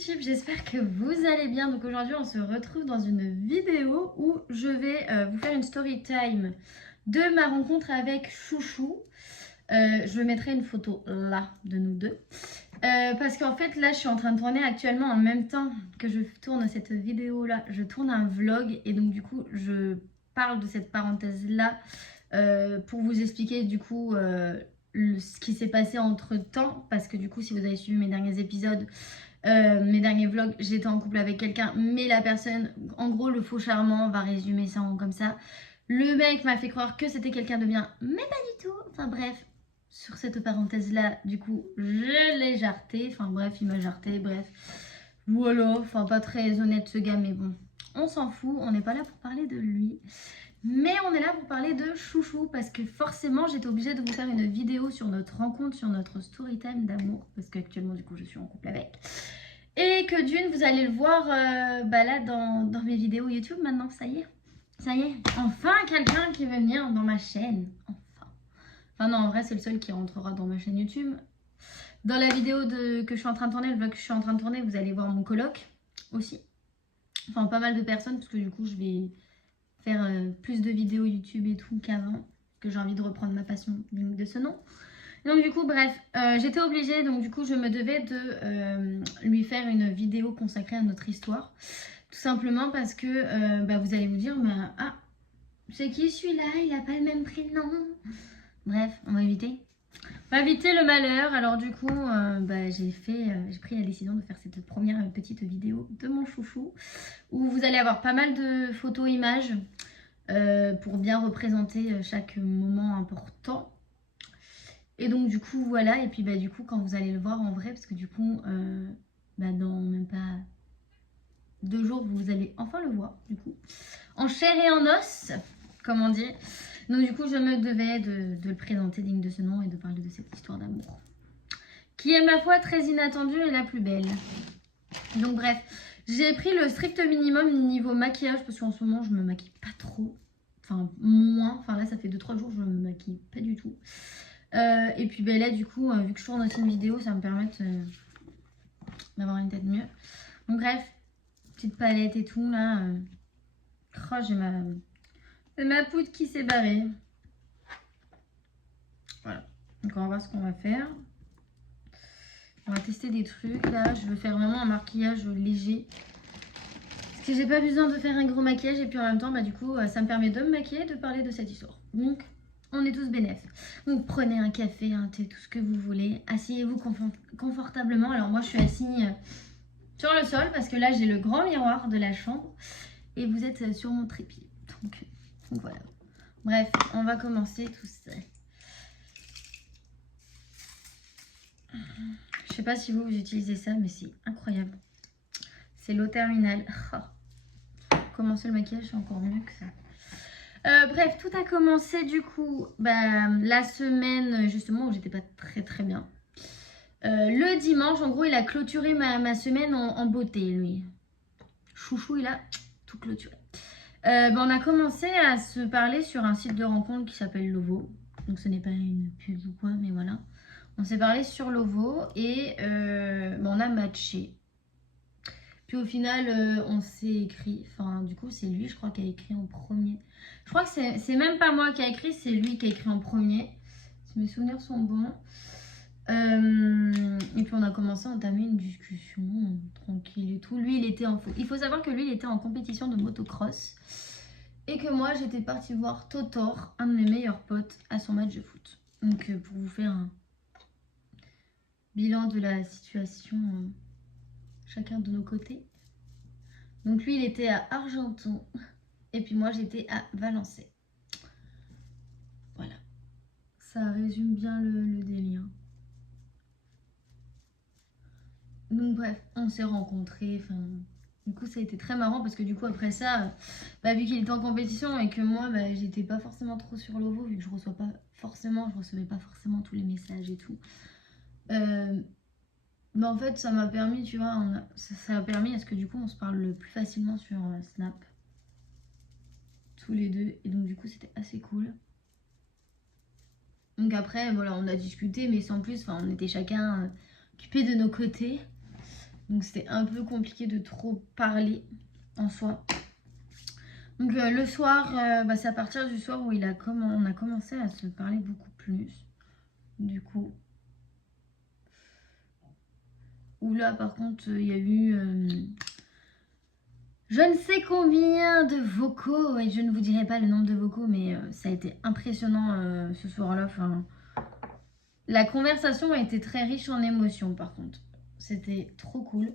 YouTube, j'espère que vous allez bien. Donc aujourd'hui on se retrouve dans une vidéo où je vais vous faire une story time de ma rencontre avec Chouchou. Je mettrai une photo là de nous deux. Parce qu'en fait là je suis en train de tourner actuellement en même temps que je tourne cette vidéo là. Je tourne un vlog et donc du coup je parle de cette parenthèse là pour vous expliquer du coup ce qui s'est passé entre temps. Parce que du coup si vous avez suivi mes derniers épisodes, mes derniers vlogs, j'étais en couple avec quelqu'un, mais la personne, en gros le faux charmant, on va résumer ça comme ça. Le mec m'a fait croire que c'était quelqu'un de bien, mais pas du tout. Enfin bref, sur cette parenthèse là, du coup, je l'ai jarté. Enfin bref, il m'a jarté, bref. Voilà, enfin pas très honnête ce gars, mais bon, on s'en fout, on n'est pas là pour parler de lui. Mais on est là pour parler de Chouchou, parce que forcément j'étais obligée de vous faire une vidéo sur notre rencontre, sur notre story time d'amour, parce qu'actuellement du coup je suis en couple avec. Et que d'une, vous allez le voir là dans mes vidéos YouTube maintenant, ça y est. Ça y est, enfin quelqu'un qui veut venir dans ma chaîne. Enfin non, en vrai c'est le seul qui rentrera dans ma chaîne YouTube. Dans la vidéo que je suis en train de tourner, le vlog que je suis en train de tourner, vous allez voir mon coloc aussi. Enfin pas mal de personnes, parce que du coup je vais faire plus de vidéos YouTube et tout qu'avant, que j'ai envie de reprendre ma passion de ce nom. Donc du coup bref, j'étais obligée, donc du coup je me devais de lui faire une vidéo consacrée à notre histoire. Tout simplement parce que vous allez vous dire, ah, c'est qui celui-là, il a pas le même prénom. Bref, on va éviter. On va éviter le malheur. Alors du coup, j'ai pris la décision de faire cette première petite vidéo de mon chouchou, où vous allez avoir pas mal de photos, images, pour bien représenter chaque moment important. Et donc du coup voilà, et puis du coup quand vous allez le voir en vrai, parce que du coup dans même pas 2 jours vous allez enfin le voir du coup, en chair et en os comme on dit. Donc du coup je me devais de le présenter digne de ce nom et de parler de cette histoire d'amour qui est ma foi très inattendue et la plus belle. Donc bref, j'ai pris le strict minimum niveau maquillage, parce qu'en ce moment je me maquille pas trop, enfin moins, enfin là ça fait 2-3 jours je me maquille pas du tout. Et puis là du coup vu que je tourne aussi une vidéo, ça me permet d'avoir une tête mieux. Donc bref, petite palette et tout là. Oh, j'ai ma poudre qui s'est barrée. Voilà, donc on va voir ce qu'on va faire. On va tester des trucs là. Je veux faire vraiment un maquillage léger, parce que j'ai pas besoin de faire un gros maquillage. Et puis en même temps du coup ça me permet de me maquiller et de parler de cette histoire. Donc on est tous bénefs. Donc prenez un café, un thé, tout ce que vous voulez. Asseyez-vous confortablement. Alors moi je suis assise sur le sol, parce que là j'ai le grand miroir de la chambre et vous êtes sur mon trépied. Donc voilà. Bref, on va commencer tout ça. Je sais pas si vous utilisez ça, mais c'est incroyable. C'est l'eau terminale. Oh. Commencer le maquillage, c'est encore mieux que ça. Bref, tout a commencé du coup la semaine justement où j'étais pas très bien. Le dimanche, en gros, il a clôturé ma semaine en beauté, lui. Chouchou, il a tout clôturé. On a commencé à se parler sur un site de rencontre qui s'appelle Lovo. Donc ce n'est pas une pub ou quoi, mais voilà. On s'est parlé sur Lovo et on a matché. Puis au final, on s'est écrit. Enfin, du coup, c'est lui, je crois, qui a écrit en premier. Je crois que c'est même pas moi qui a écrit, c'est lui qui a écrit en premier. Si mes souvenirs sont bons. Et puis on a commencé à entamer une discussion tranquille et tout. Lui, il faut savoir que lui, il était en compétition de motocross. Et que moi, j'étais partie voir Totor, un de mes meilleurs potes, à son match de foot. Donc pour vous faire un bilan de la situation, chacun de nos côtés. Donc lui, il était à Argenton. Et puis moi, j'étais à Valençay. Voilà. Ça résume bien le délire. Donc bref, on s'est rencontrés. Du coup, ça a été très marrant, parce que du coup, après ça, vu qu'il était en compétition et que moi, j'étais pas forcément trop sur Lovo, vu que je recevais pas forcément tous les messages et tout. En fait, ça m'a permis, tu vois, ça a permis à ce que du coup, on se parle le plus facilement sur Snap. Tous les deux. Et donc, du coup, c'était assez cool. Donc après, voilà, on a discuté, mais sans plus. Enfin, on était chacun occupés de nos côtés. Donc c'était un peu compliqué de trop parler en soi. Donc le soir, c'est à partir du soir où on a commencé à se parler beaucoup plus. Du coup. Où là par contre il y a eu je ne sais combien de vocaux. Et je ne vous dirai pas le nombre de vocaux, mais ça a été impressionnant ce soir-là. Enfin, la conversation a été très riche en émotions par contre. C'était trop cool.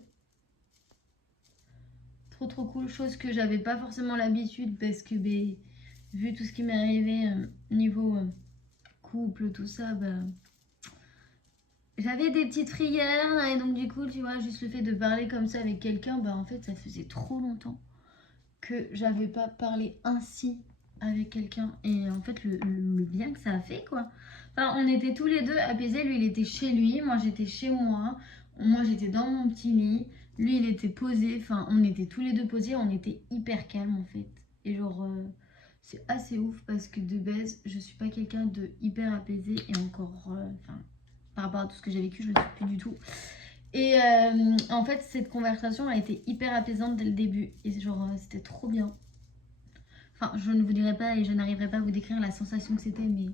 Trop cool, chose que j'avais pas forcément l'habitude parce que vu tout ce qui m'est arrivé niveau couple, tout ça, j'avais des petites frayeurs et donc du coup, tu vois, juste le fait de parler comme ça avec quelqu'un, en fait, ça faisait trop longtemps que j'avais pas parlé ainsi avec quelqu'un. Et en fait, le bien que ça a fait, quoi. Enfin, on était tous les deux apaisés. Lui, il était chez lui, moi, j'étais chez moi. Moi, j'étais dans mon petit lit. Lui, il était posé. Enfin, on était tous les deux posés. On était hyper calme, en fait. Et genre, c'est assez ouf parce que de base, je suis pas quelqu'un de hyper apaisé. Et encore, enfin, par rapport à tout ce que j'ai vécu, je le suis plus du tout. Et en fait, cette conversation a été hyper apaisante dès le début. Et genre, c'était trop bien. Enfin, je ne vous dirai pas et je n'arriverai pas à vous décrire la sensation que c'était, mais...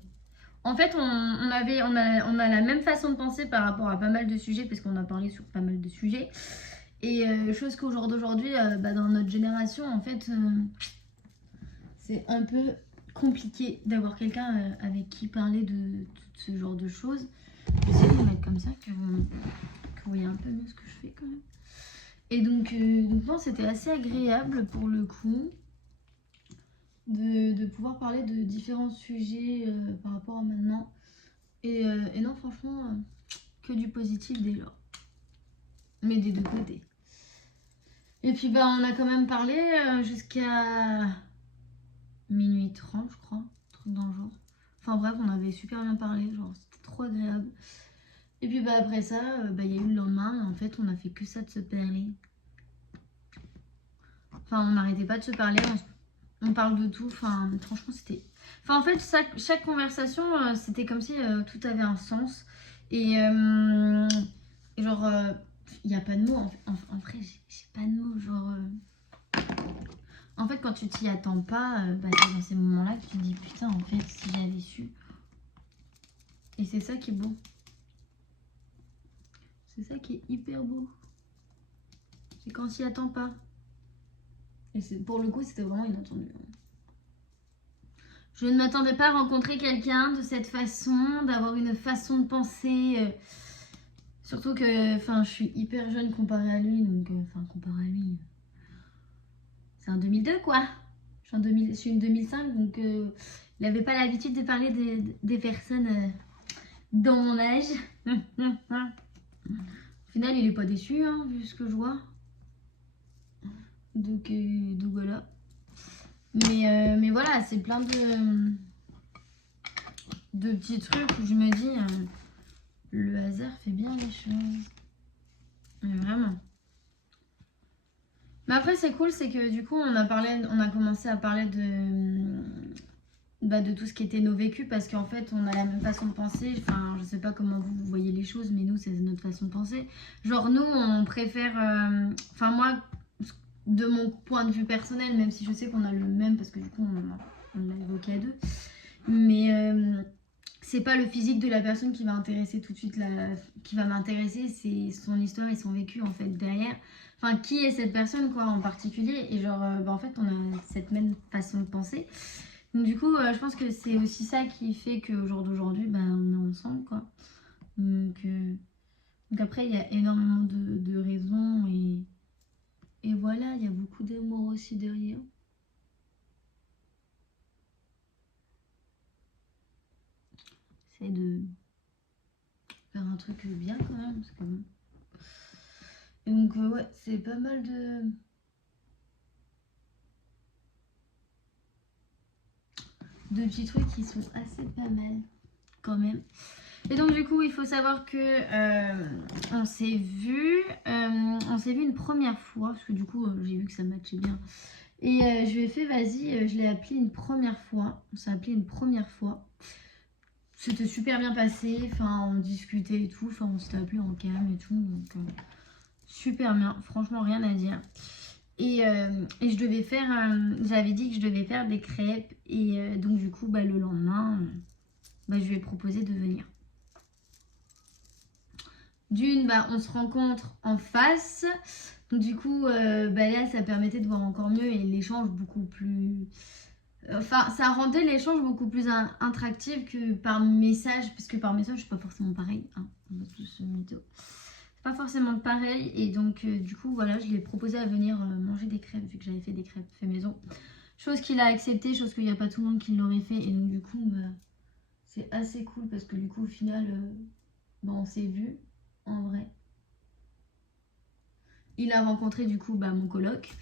En fait, on a la même façon de penser par rapport à pas mal de sujets, parce qu'on a parlé sur pas mal de sujets. Et chose qu'au jour d'aujourd'hui, dans notre génération, en fait, c'est un peu compliqué d'avoir quelqu'un avec qui parler de tout ce genre de choses. J'essaie de le mettre comme ça, que vous voyez un peu mieux ce que je fais quand même. Et donc bon, c'était assez agréable pour le coup de pouvoir parler de différents sujets par rapport à maintenant. Et non, franchement, que du positif déjà. Mais des deux côtés. Et puis on a quand même parlé jusqu'à minuit 30, je crois. Truc dans le genre. Enfin bref, on avait super bien parlé, genre c'était trop agréable. Et puis après ça, il y a eu le lendemain, et en fait on a fait que ça de se parler. Enfin, on n'arrêtait pas de se parler, on parle de tout. Enfin, franchement, c'était... Enfin, en fait, chaque conversation, c'était comme si tout avait un sens. Et genre, il n'y a pas de mots. En vrai, j'ai pas de mots. Genre, en fait, quand tu t'y attends pas, c'est dans ces moments-là que tu te dis, putain, en fait, si j'avais su. Et c'est ça qui est beau. C'est ça qui est hyper beau. C'est quand on s'y attend pas. Et pour le coup, c'était vraiment inattendu. Je ne m'attendais pas à rencontrer quelqu'un de cette façon, d'avoir une façon de penser. Surtout que je suis hyper jeune comparée à lui. Donc, comparé à lui, c'est un 2002 quoi. Je suis une 2005, donc il n'avait pas l'habitude de parler des personnes dans mon âge. Au final, il n'est pas déçu, hein, vu ce que je vois. Donc voilà. Mais voilà, c'est plein de petits trucs où je me dis, le hasard fait bien les choses. Mais vraiment. Mais après, c'est cool, c'est que du coup, on a commencé à parler de tout ce qui était nos vécus, parce qu'en fait, on a la même façon de penser. Enfin, je sais pas comment vous voyez les choses, mais nous, c'est notre façon de penser. Genre, nous, on préfère... moi, de mon point de vue personnel, même si je sais qu'on a le même, parce que du coup, on l'a évoqué à deux. Mais c'est pas le physique de la personne qui va intéresser tout de suite, qui va m'intéresser, c'est son histoire et son vécu, en fait, derrière. Enfin, qui est cette personne, quoi, en particulier. Et genre, en fait, on a cette même façon de penser. Donc, du coup, je pense que c'est aussi ça qui fait qu'au jour d'aujourd'hui, on est ensemble, quoi. Donc après, il y a énormément de raisons. Et voilà, il y a beaucoup d'amour aussi derrière. J'essaie de faire un truc bien, quand même. Parce que... Et donc, ouais, c'est pas mal de petits trucs qui sont assez pas mal quand même. Et donc du coup, il faut savoir que on s'est vu une première fois, parce que du coup, j'ai vu que ça matchait bien. Et je lui ai fait, vas-y, je l'ai appelé une première fois. On s'est appelé une première fois. C'était super bien passé, on discutait et tout, on s'était appelé en calme et tout, donc super bien, franchement rien à dire. Et je devais faire, j'avais dit que je devais faire des crêpes et donc du coup le lendemain, je lui ai proposé de venir. D'une, on se rencontre en face, donc du coup là ça permettait de voir encore mieux et l'échange beaucoup plus... Enfin, ça rendait l'échange beaucoup plus interactif que par message, parce que par message, c'est pas forcément pareil. Hein, c'est pas forcément pareil, et donc du coup, voilà, je lui ai proposé à venir manger des crêpes, vu que j'avais fait des crêpes fait maison. Chose qu'il a accepté, chose qu'il n'y a pas tout le monde qui l'aurait fait, et donc du coup, c'est assez cool, parce que du coup, au final, on s'est vu en vrai. Il a rencontré du coup mon coloc.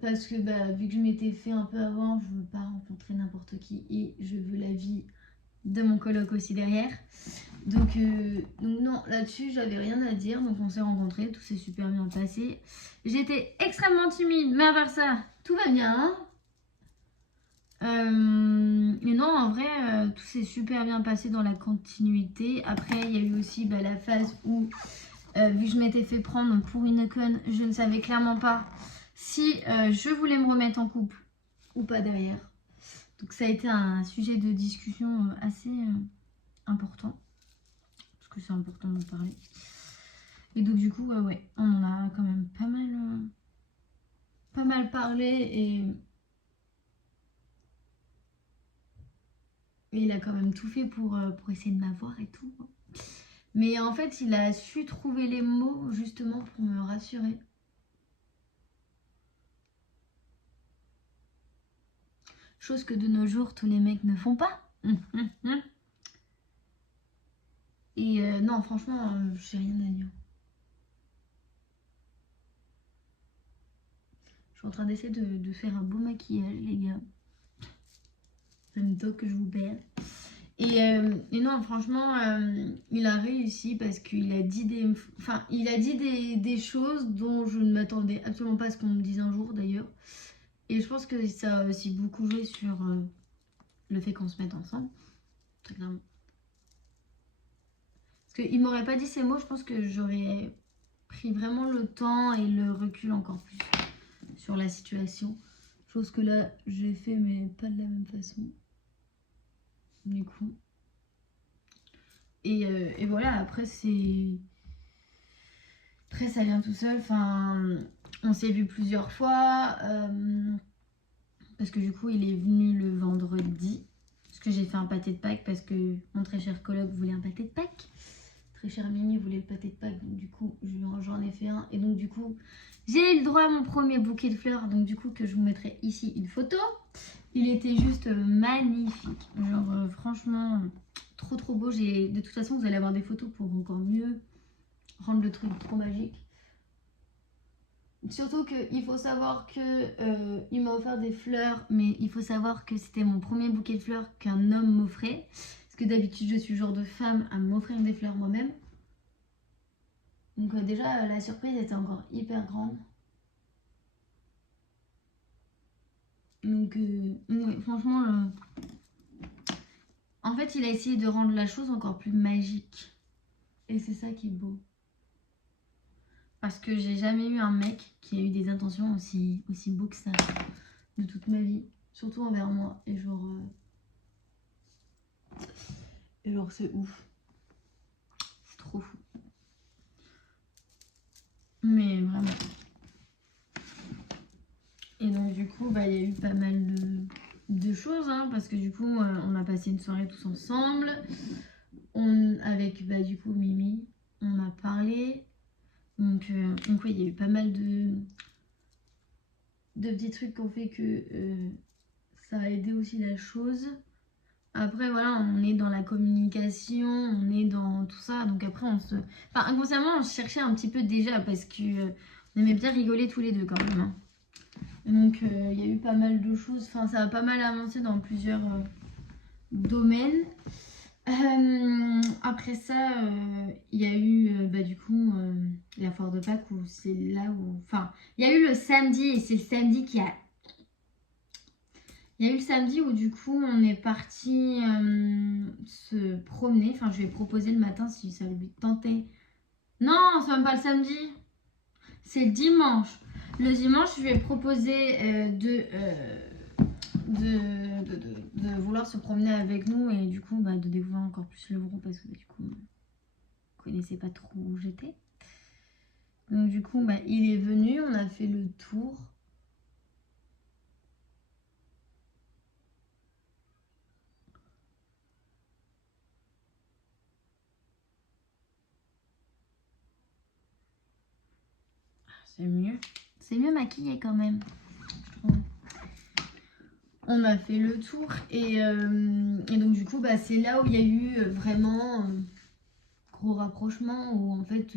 Parce que vu que je m'étais fait un peu avant, je veux pas rencontrer n'importe qui et je veux la vie de mon coloc aussi derrière. Donc non, là-dessus j'avais rien à dire, donc on s'est rencontrés, tout s'est super bien passé. J'étais extrêmement timide, mais à part ça, tout va bien. Mais non, en vrai, tout s'est super bien passé dans la continuité. Après, il y a eu aussi la phase où, vu que je m'étais fait prendre pour une conne, je ne savais clairement pas si je voulais me remettre en couple ou pas derrière. Donc ça a été un sujet de discussion assez important. Parce que c'est important d'en parler. Et donc du coup, ouais, on en a quand même pas mal parlé et il a quand même tout fait pour essayer de m'avoir et tout. Mais en fait, il a su trouver les mots justement pour me rassurer. Chose que de nos jours, tous les mecs ne font pas. Et non, franchement, j'ai rien à dire. Je suis en train d'essayer de faire un beau maquillage, les gars. C'est une toque que je vous perds. Et non, franchement, il a réussi parce qu'il a dit des choses dont je ne m'attendais absolument pas à ce qu'on me dise un jour d'ailleurs. Et je pense que ça a aussi beaucoup joué sur le fait qu'on se mette ensemble. Très clairement. Parce qu'il m'aurait pas dit ces mots, je pense que j'aurais pris vraiment le temps et le recul encore plus sur la situation. Chose que là, j'ai fait, mais pas de la même façon. Du coup. Et voilà, après, Après, ça vient tout seul. Enfin, on s'est vu plusieurs fois. Parce que du coup, il est venu le vendredi. Parce que j'ai fait un pâté de Pâques. Parce que mon très cher coloc voulait un pâté de Pâques. Très cher Mimi voulait le pâté de Pâques. Donc du coup, j'en ai fait un. Et donc du coup, j'ai eu le droit à mon premier bouquet de fleurs. Donc du coup, que je vous mettrai ici une photo. Il était juste magnifique. Genre, franchement, trop trop beau. De toute façon, vous allez avoir des photos pour encore mieux rendre le truc trop magique. Surtout qu'il faut savoir que il m'a offert des fleurs, mais il faut savoir que c'était mon premier bouquet de fleurs qu'un homme m'offrait. Parce que d'habitude, je suis le genre de femme à m'offrir des fleurs moi-même. Donc déjà, la surprise était encore hyper grande. Donc, ouais, franchement, en fait, il a essayé de rendre la chose encore plus magique. Et c'est ça qui est beau. Parce que j'ai jamais eu un mec qui a eu des intentions aussi beaux que ça de toute ma vie. Surtout envers moi. Et genre c'est ouf. C'est trop fou. Mais vraiment. Et donc du coup, il y a eu pas mal de choses. Hein, parce que du coup, on a passé une soirée tous ensemble. Avec du coup Mimi, on a parlé. Donc oui, il y a eu pas mal de petits trucs qui ont fait que ça a aidé aussi la chose. Après, voilà, on est dans la communication, on est dans tout ça. Donc après, inconsciemment, on se cherchait un petit peu déjà parce qu'on aimait bien rigoler tous les deux quand même. Hein. Donc il y a eu pas mal de choses. Enfin, ça a pas mal avancé dans plusieurs domaines. Après ça, il y a eu du coup la foire de Pâques où c'est là où... Enfin, il y a eu le samedi et c'est le samedi qui a... Il y a eu le samedi où du coup on est parti se promener. Enfin, je lui ai proposé le matin si ça lui tentait Non, c'est même pas le samedi. C'est le dimanche. Le dimanche, je lui ai proposé de vouloir se promener avec nous et du coup de découvrir encore plus le groupe parce que du coup, je connaissais pas trop où j'étais. Donc du coup, il est venu, on a fait le tour. C'est mieux. C'est mieux maquillé quand même. On a fait le tour et donc du coup, c'est là où il y a eu vraiment gros rapprochement où en fait,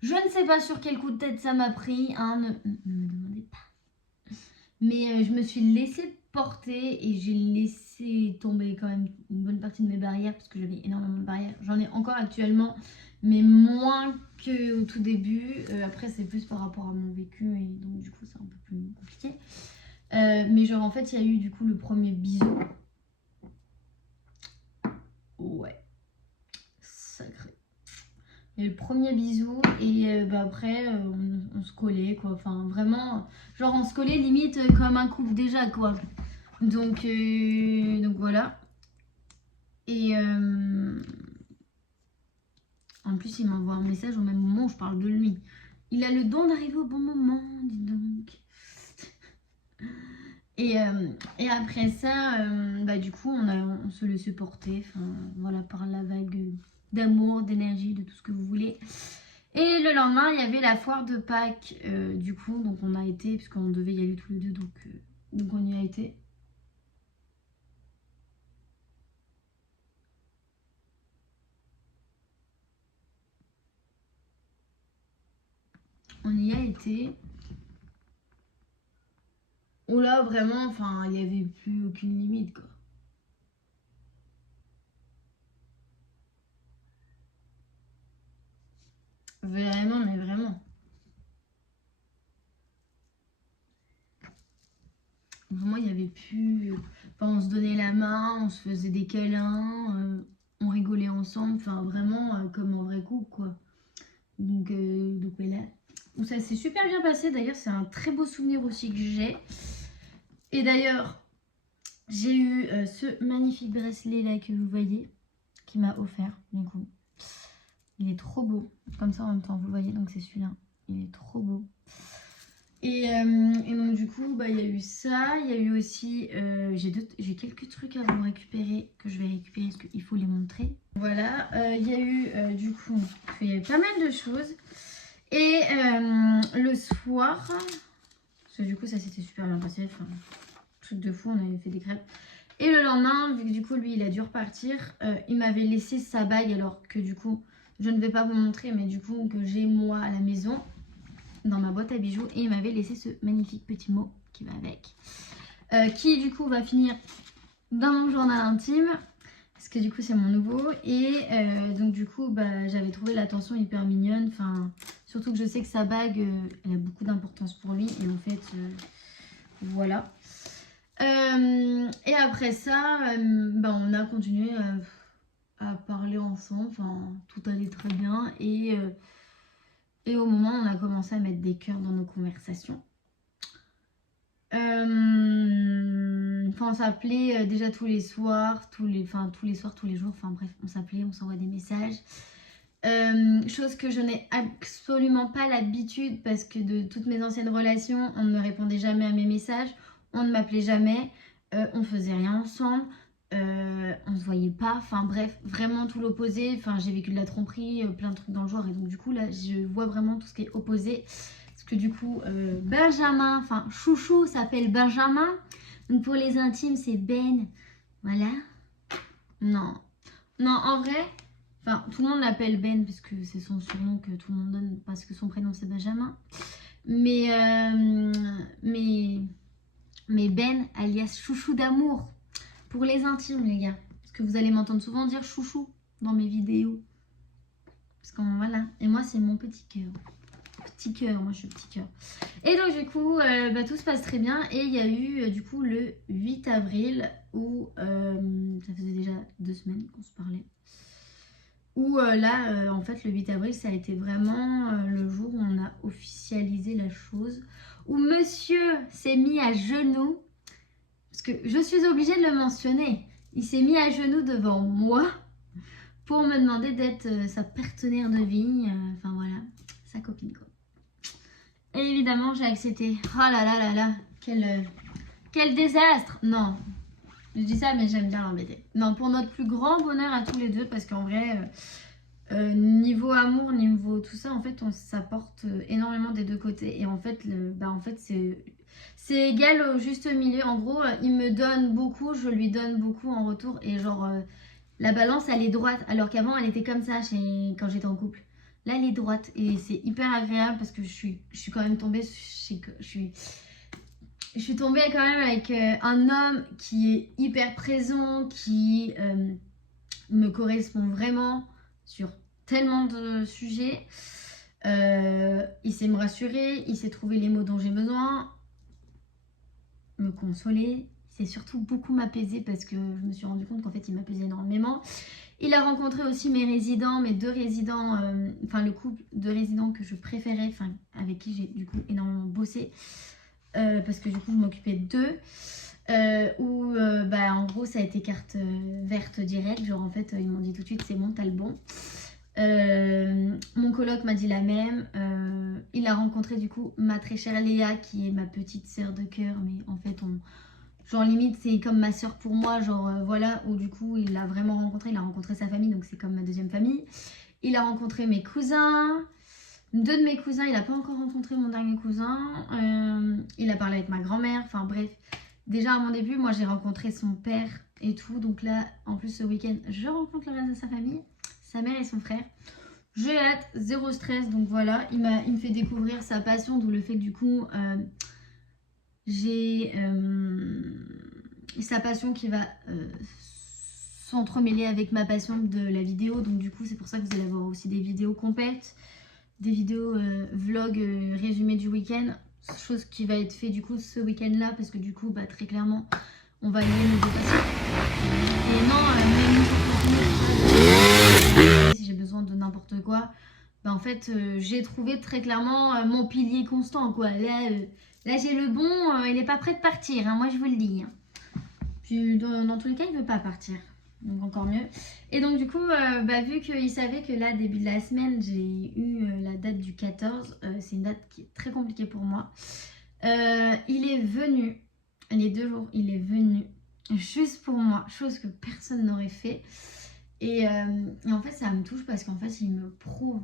je ne sais pas sur quel coup de tête ça m'a pris, hein, ne me demandez pas. Mais je me suis laissée porter et j'ai laissé tomber quand même une bonne partie de mes barrières parce que j'avais énormément de barrières. J'en ai encore actuellement, mais moins qu'au tout début. Après, c'est plus par rapport à mon vécu et donc du coup, c'est un peu plus compliqué. Mais genre en fait, il y a eu du coup le premier bisou. Ouais, sacré. Il y a eu le premier bisou et après, on se collait quoi. Enfin, vraiment, genre on se collait limite comme un couple déjà quoi. Donc voilà. Et en plus, il m'envoie un message au même moment où je parle de lui. Il a le don d'arriver au bon moment, dis donc. Et après ça, du coup, on se laissait porter, voilà, par la vague d'amour, d'énergie, de tout ce que vous voulez. Et le lendemain, il y avait la foire de Pâques, du coup, donc on a été, puisqu'on devait y aller tous les deux, donc on y a été. On y a été. Où là, vraiment, il n'y avait plus aucune limite, quoi. Vraiment, mais vraiment. Vraiment, il n'y avait plus. On se donnait la main, on se faisait des câlins, on rigolait ensemble, vraiment comme en vrai couple, quoi. Donc voilà. Où ça s'est super bien passé. D'ailleurs, c'est un très beau souvenir aussi que j'ai. Et d'ailleurs, j'ai eu ce magnifique bracelet là que vous voyez, qui m'a offert, du coup. Il est trop beau. Comme ça, en même temps, vous voyez, donc c'est celui-là. Il est trop beau. Et donc du coup, il y a eu ça. Il y a eu aussi, j'ai quelques trucs à vous récupérer, que je vais récupérer parce qu'il faut les montrer. Voilà, il y a eu du coup, il y a eu pas mal de choses. Et le soir, parce que du coup ça s'était super bien passé, truc de fou, on avait fait des crêpes. Et le lendemain, vu que du coup lui il a dû repartir, il m'avait laissé sa bague alors que du coup, je ne vais pas vous montrer, mais du coup que j'ai moi à la maison, dans ma boîte à bijoux, et il m'avait laissé ce magnifique petit mot qui va avec, qui du coup va finir dans mon journal intime. Parce que du coup c'est mon nouveau et donc du coup j'avais trouvé l'attention hyper mignonne, surtout que je sais que sa bague elle a beaucoup d'importance pour lui et en fait voilà. Et après ça on a continué à parler ensemble, tout allait très bien et au moment où on a commencé à mettre des cœurs dans nos conversations. On s'appelait déjà tous les soirs, tous les jours, bref, on s'appelait, on s'envoie des messages. Chose que je n'ai absolument pas l'habitude parce que de toutes mes anciennes relations, on ne me répondait jamais à mes messages, on ne m'appelait jamais, on faisait rien ensemble, on se voyait pas, bref, vraiment tout l'opposé. J'ai vécu de la tromperie, plein de trucs dans le genre et donc du coup là je vois vraiment tout ce qui est opposé. Que du coup Benjamin, chouchou s'appelle Benjamin, donc pour les intimes c'est Ben, voilà. Non en vrai, tout le monde l'appelle Ben parce que c'est son surnom que tout le monde donne parce que son prénom c'est Benjamin, mais Ben alias chouchou d'amour pour les intimes les gars, parce que vous allez m'entendre souvent dire chouchou dans mes vidéos, parce que voilà, et moi c'est mon petit cœur. Petit cœur, moi je suis petit cœur. Et donc du coup, tout se passe très bien. Et il y a eu du coup le 8 avril où ça faisait déjà 2 semaines qu'on se parlait. Où là, en fait, le 8 avril, ça a été vraiment le jour où on a officialisé la chose. Où monsieur s'est mis à genoux. Parce que je suis obligée de le mentionner. Il s'est mis à genoux devant moi pour me demander d'être sa partenaire de vie. Enfin voilà, sa copine quoi. Et évidemment, j'ai accepté. Oh là là là là, quel désastre. Non, je dis ça, mais j'aime bien l'embêter. Non, pour notre plus grand bonheur à tous les deux, parce qu'en vrai, niveau amour, niveau tout ça, en fait, on s'apporte énormément des deux côtés. Et en fait, c'est égal au juste milieu. En gros, il me donne beaucoup, je lui donne beaucoup en retour. Et genre, la balance, elle est droite. Alors qu'avant, elle était comme ça quand j'étais en couple. Là, elle est droite. Et c'est hyper agréable parce que je suis quand même tombée. Je suis tombée quand même avec un homme qui est hyper présent, qui me correspond vraiment sur tellement de sujets. Il sait me rassurer, il sait trouver les mots dont j'ai besoin, me consoler. Il sait surtout beaucoup m'apaiser parce que je me suis rendu compte qu'en fait il m'apaisait énormément. Il a rencontré aussi mes résidents, mes deux résidents, enfin le couple de résidents que je préférais, enfin avec qui j'ai du coup énormément bossé. Parce que du coup je m'occupais d'eux. En gros ça a été carte verte directe, genre en fait ils m'ont dit tout de suite c'est bon, t'as le bon. Mon coloc m'a dit la même. Il a rencontré du coup ma très chère Léa qui est ma petite sœur de cœur, mais en fait genre limite c'est comme ma sœur pour moi, genre voilà, où du coup il l'a vraiment rencontré, il a rencontré sa famille, donc c'est comme ma deuxième famille. Il a rencontré mes cousins. Deux de mes cousins, il n'a pas encore rencontré mon dernier cousin. Il a parlé avec ma grand-mère. Enfin bref, déjà à mon début, moi j'ai rencontré son père et tout. Donc là, en plus ce week-end, je rencontre le reste de sa famille, sa mère et son frère. J'ai hâte, zéro stress. Donc voilà, il me fait découvrir sa passion, d'où le fait que du coup, j'ai sa passion qui va s'entremêler avec ma passion de la vidéo. Donc du coup, c'est pour ça que vous allez avoir aussi des vidéos complètes. Des vidéos vlog résumé du week-end, chose qui va être fait du coup ce week-end là parce que du coup très clairement on va y aller nos deux passions. Et non, même si j'ai besoin de n'importe quoi, en fait j'ai trouvé très clairement mon pilier constant quoi. Là j'ai le bon, il n'est pas prêt de partir, hein, moi je vous le dis. Hein. Puis dans tous les cas il veut pas partir. Donc encore mieux. Et donc du coup, vu qu'il savait que là, début de la semaine, j'ai eu la date du 14. C'est une date qui est très compliquée pour moi. Il est venu, les 2 jours, il est venu juste pour moi, chose que personne n'aurait fait. Et en fait, ça me touche parce qu'en fait, il me prouve.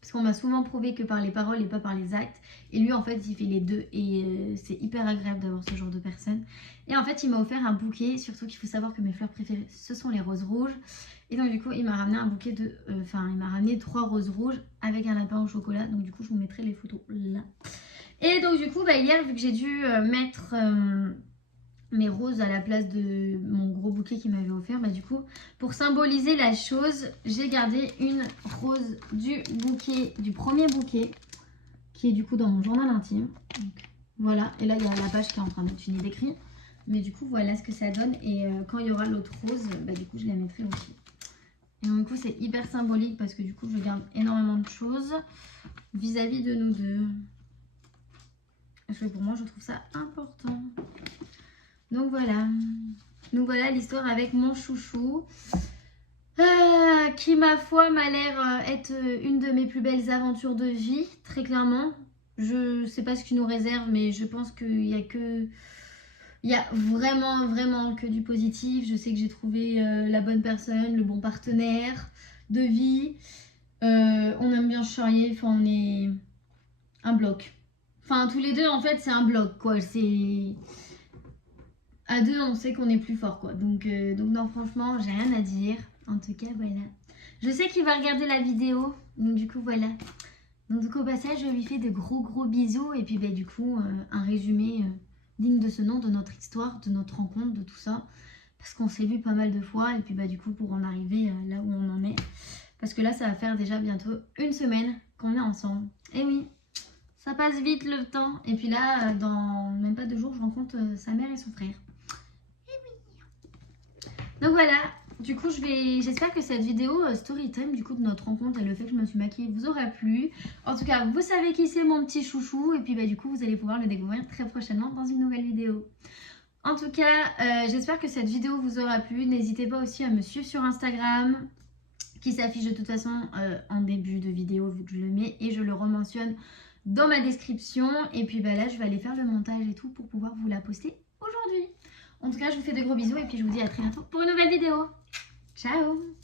Parce qu'on m'a souvent prouvé que par les paroles et pas par les actes. Et lui, en fait, il fait les deux. Et c'est hyper agréable d'avoir ce genre de personne. Et en fait, il m'a offert un bouquet. Surtout qu'il faut savoir que mes fleurs préférées, ce sont les roses rouges. Et donc, du coup, il m'a ramené un bouquet de... il m'a ramené 3 roses rouges avec un lapin au chocolat. Donc, du coup, je vous mettrai les photos là. Et donc, du coup, hier, vu que j'ai dû mettre... mes roses à la place de mon gros bouquet qu'il m'avait offert, du coup pour symboliser la chose, j'ai gardé une rose du premier bouquet qui est du coup dans mon journal intime. Donc, voilà, et là il y a la page qui est en train d'être finie d'écrire, mais du coup voilà ce que ça donne. Et quand il y aura l'autre rose, du coup je la mettrai aussi. Et donc, du coup c'est hyper symbolique parce que du coup je garde énormément de choses vis-à-vis de nous deux. Parce que pour moi je trouve ça important. Donc voilà l'histoire avec mon chouchou qui ma foi m'a l'air être une de mes plus belles aventures de vie, très clairement. Je sais pas ce qu'il nous réserve, mais je pense qu'il y a vraiment que du positif. Je sais que j'ai trouvé la bonne personne, le bon partenaire de vie. On aime bien se charrier, enfin on est un bloc. Enfin tous les deux en fait c'est un bloc quoi, c'est... À deux, on sait qu'on est plus fort, quoi. Donc non, franchement, j'ai rien à dire. En tout cas, voilà. Je sais qu'il va regarder la vidéo. Donc, du coup, voilà. Donc, du coup, au passage, je lui fais de gros bisous. Et puis, du coup, un résumé digne de ce nom, de notre histoire, de notre rencontre, de tout ça. Parce qu'on s'est vu pas mal de fois. Et puis, du coup, pour en arriver là où on en est. Parce que là, ça va faire déjà bientôt 1 semaine qu'on est ensemble. Et oui, ça passe vite le temps. Et puis là, dans même pas 2 jours, je rencontre sa mère et son frère. Donc voilà, Du coup, j'espère que cette vidéo story time du coup de notre rencontre et le fait que je me suis maquillée vous aura plu. En tout cas, vous savez qui c'est mon petit chouchou et puis du coup, vous allez pouvoir le découvrir très prochainement dans une nouvelle vidéo. En tout cas, j'espère que cette vidéo vous aura plu. N'hésitez pas aussi à me suivre sur Instagram qui s'affiche de toute façon en début de vidéo vu que je le mets et je le rementionne dans ma description. Et puis là, je vais aller faire le montage et tout pour pouvoir vous la poster aujourd'hui. En tout cas, je vous fais de gros bisous et puis je vous dis à très bientôt pour une nouvelle vidéo. Ciao!